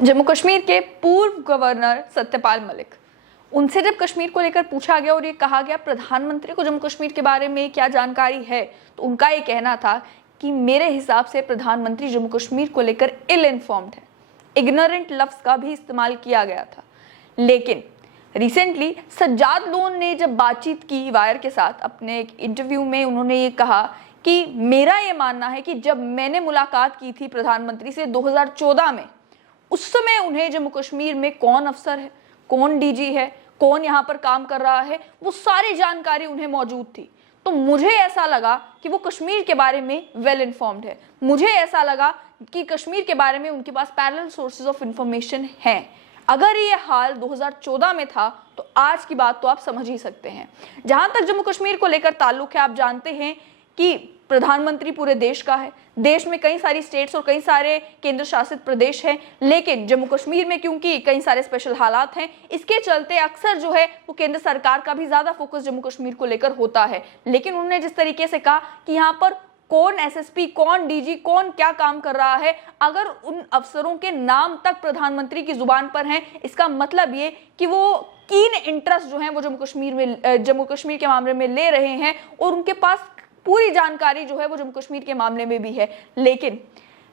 जम्मू कश्मीर के पूर्व गवर्नर सत्यपाल मलिक, उनसे जब कश्मीर को लेकर पूछा गया और ये कहा गया प्रधानमंत्री को जम्मू कश्मीर के बारे में क्या जानकारी है, तो उनका ये कहना था कि मेरे हिसाब से प्रधानमंत्री जम्मू कश्मीर को लेकर इल इन्फॉर्म्ड है। इग्नोरेंट लफ्ज का भी इस्तेमाल किया गया था। लेकिन रिसेंटली सज्जाद लोन ने जब बातचीत की वायर के साथ, अपने एक इंटरव्यू में उन्होंने ये कहा कि मेरा ये मानना है कि जब मैंने मुलाकात की थी प्रधानमंत्री से 2014 में, उस समय उन्हें जम्मू कश्मीर में कौन अफसर है, कौन डीजी है, कौन यहाँ पर काम कर रहा है, वो सारी जानकारी उन्हें मौजूद थी। तो मुझे ऐसा लगा कि वो कश्मीर के बारे में वेल इन्फॉर्म्ड है। मुझे ऐसा लगा कि कश्मीर के बारे में उनके पास पैरेलल सोर्सेज ऑफ इंफॉर्मेशन हैं। अगर ये हाल 2014 में था तो आज की बात तो आप समझ ही सकते हैं। जहां तक जम्मू कश्मीर को लेकर ताल्लुक है, आप जानते हैं कि प्रधानमंत्री पूरे देश का है। देश में कई सारी स्टेट्स और कई सारे केंद्र शासित प्रदेश हैं, लेकिन जम्मू कश्मीर में क्योंकि कई सारे स्पेशल हालात हैं, इसके चलते अक्सर जो है वो केंद्र सरकार का भी ज्यादा फोकस जम्मू कश्मीर को लेकर होता है। लेकिन उन्होंने जिस तरीके से कहा कि यहाँ पर कौन एसएसपी, कौन डीजी, कौन क्या काम कर रहा है, अगर उन अफसरों के नाम तक प्रधानमंत्री की जुबान पर हैं, इसका मतलब ये कि वो कीन इंटरेस्ट जो है वो जम्मू कश्मीर के मामले में ले रहे हैं और उनके पास पूरी जानकारी जो है वो जम्मू कश्मीर के मामले में भी है। लेकिन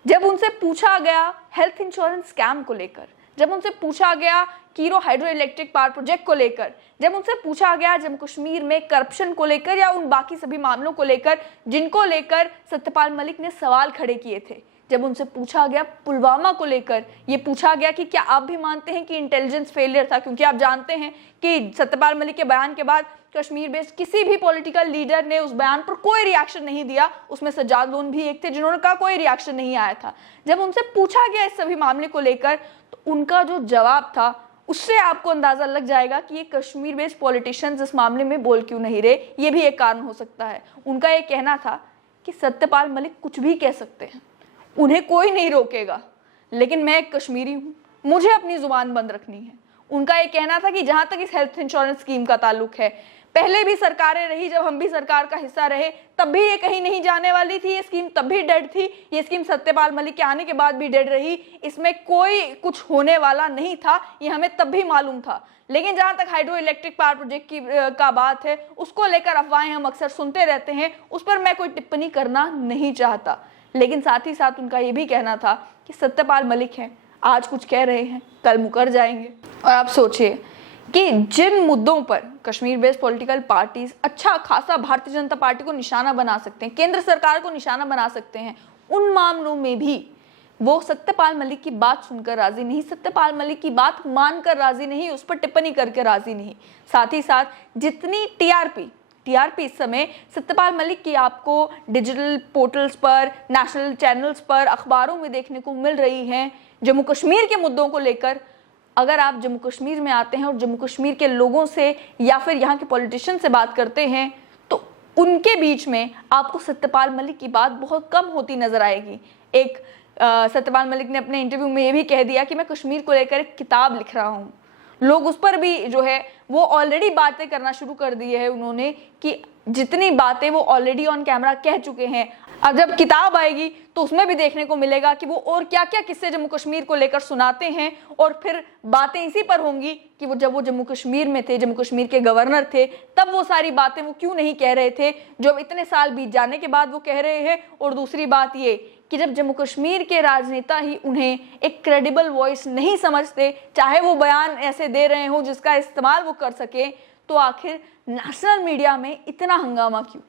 जब उनसे पूछा गया हेल्थ इंश्योरेंस स्कैम को लेकर, जब उनसे पूछा गया कीरो हाइड्रो इलेक्ट्रिक पावर प्रोजेक्ट को लेकर, जब उनसे पूछा गया जम्मू कश्मीर में करप्शन को लेकर या उन बाकी सभी मामलों को लेकर जिनको लेकर सत्यपाल मलिक ने सवाल खड़े किए थे, जब उनसे पूछा गया पुलवामा को लेकर, ये पूछा गया कि क्या आप भी मानते हैं कि इंटेलिजेंस फेलियर था, क्योंकि आप जानते हैं कि सत्यपाल मलिक के बयान के बाद कश्मीर बेस्ड किसी भी पॉलिटिकल लीडर ने उस बयान पर कोई रिएक्शन नहीं दिया। उसमें सज्जाद लोन भी एक थे जिन्होंने कहा कोई रिएक्शन नहीं आया था। जब उनसे पूछा गया इस सभी मामले को लेकर, तो उनका जो जवाब था उससे आपको अंदाजा लग जाएगा कि ये कश्मीर बेस्ड पॉलिटिशियंस इस मामले में बोल क्यों नहीं रहे। ये भी एक कारण हो सकता है। उनका ये कहना था कि सत्यपाल मलिक कुछ भी कह सकते हैं, उन्हें कोई नहीं रोकेगा, लेकिन मैं एक कश्मीरी हूं, मुझे अपनी जुबान बंद रखनी है। उनका ये कहना था कि जहां तक इस हेल्थ इंश्योरेंस स्कीम का ताल्लुक है, पहले भी सरकारें रही, जब हम भी सरकार का हिस्सा रहे, तब भी ये कहीं नहीं जाने वाली थी। ये स्कीम तब भी डेड थी, ये स्कीम सत्यपाल मलिक के आने के बाद भी डेड रही। इसमें कोई कुछ होने वाला नहीं था, ये हमें तब भी मालूम था। लेकिन जहां तक हाइड्रो इलेक्ट्रिक पावर प्रोजेक्ट का बात है, उसको लेकर अफवाहें हम अक्सर सुनते रहते हैं, उस पर मैं कोई टिप्पणी करना नहीं चाहता। लेकिन साथ ही साथ उनका ये भी कहना था कि सत्यपाल मलिक हैं, आज कुछ कह रहे हैं, कल मुकर जाएंगे। और आप सोचिए कि जिन मुद्दों पर कश्मीर बेस्ड पॉलिटिकल पार्टीज अच्छा खासा भारतीय जनता पार्टी को निशाना बना सकते हैं, केंद्र सरकार को निशाना बना सकते हैं, उन मामलों में भी वो सत्यपाल मलिक की बात सुनकर राजी नहीं, सत्यपाल मलिक की बात मानकर राजी नहीं, उस पर टिप्पणी करके राजी नहीं। साथ ही साथ जितनी टीआरपी इस समय सत्यपाल मलिक की आपको डिजिटल पोर्टल्स पर, नेशनल चैनल्स पर, अखबारों में देखने को मिल रही है जम्मू कश्मीर के मुद्दों को लेकर, अगर आप जम्मू कश्मीर में आते हैं और जम्मू कश्मीर के लोगों से या फिर यहाँ के पॉलिटिशियन से बात करते हैं, तो उनके बीच में आपको सत्यपाल मलिक की बात बहुत कम होती नजर आएगी। एक सत्यपाल मलिक ने अपने इंटरव्यू में ये भी कह दिया कि मैं कश्मीर को लेकर एक किताब लिख रहा हूँ। लोग उस पर भी जो है वो ऑलरेडी बातें करना शुरू कर दी है उन्होंने, कि जितनी बातें वो ऑलरेडी ऑन कैमरा कह चुके हैं, अब जब किताब आएगी तो उसमें भी देखने को मिलेगा कि वो और क्या क्या किस्से जम्मू कश्मीर को लेकर सुनाते हैं। और फिर बातें इसी पर होंगी कि वो जब वो जम्मू कश्मीर में थे, जम्मू कश्मीर के गवर्नर थे, तब वो सारी बातें वो क्यों नहीं कह रहे थे जो अब इतने साल बीत जाने के बाद वो कह रहे हैं। और दूसरी बात ये कि जब जम्मू कश्मीर के राजनेता ही उन्हें एक क्रेडिबल वॉइस नहीं समझते, चाहे वो बयान ऐसे दे रहे हो जिसका इस्तेमाल वो कर सके, तो आखिर नेशनल मीडिया में इतना हंगामा क्यों।